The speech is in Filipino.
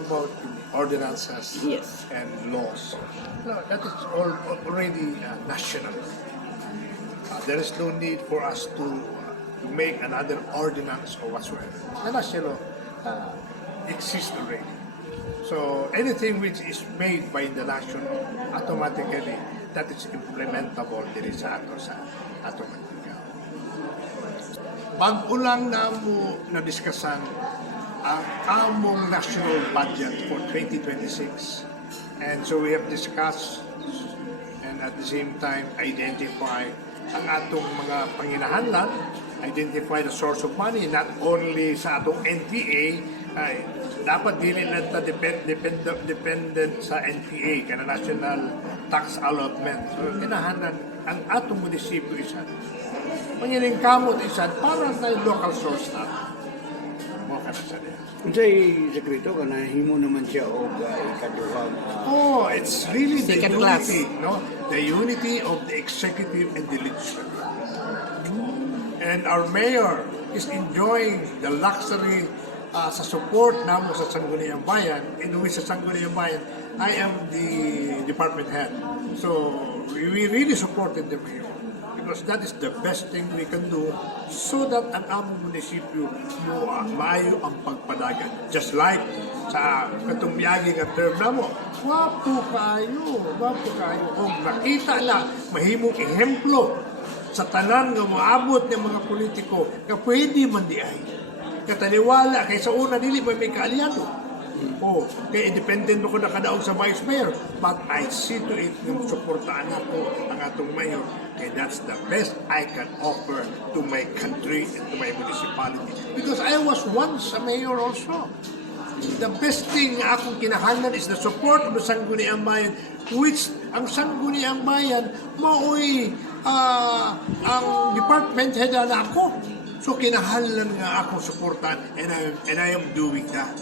about ordinances Yes. and laws, no, that is already national. There is no need for us to make another ordinance or whatsoever. The national exists already. So anything which is made by the nation, automatically that is implementable diri sa ato sa ato mantika. Pag-ulang na mo na-discussan ang among national budget for 2026. And so we have discussed and at the same time identify ang atong mga panginahanglan, identify the source of money, not only sa atong NPA, ay dapat dili lang ta dependent sa NPA, kana National Tax Allotment. So kinahanglan ang atong munisipyo isa. Pangiling kamot isa para sa local source na. Mo kana sa diya. Unsay sekreto kana himo naman siya og ikaduhang Oh, it's really the Second class. unity, no? The unity of the executive and the legislature. And our mayor is enjoying the luxury sa support namo sa Sangguniang Bayan. In which sa Sangguniang Bayan, I am the department head. So we really supported the mayor because that is the best thing we can do so that ang among munisipyo maayo ang pagpadagan. Just like sa katumbiyagi nga term namo, wapo kayo. Kung nakita na mahimong ehemplo sa tanan nga maabot ng mga politiko na pwede man di ay kataliwala kay sa una dili may kaalyado. Oh, kaya independent ako nakadaog sa vice mayor, but I see to it yung suportaan ako ang atong mayor. Kaya that's the best I can offer to my country and to my municipality. Because I was once a mayor also. The best thing nga akong kinahanglan is the support of the Sangguniang Bayan, which ang Sangguniang Bayan maoy ang department head na ako. So kinahanglan nga akong suportan and I am doing that.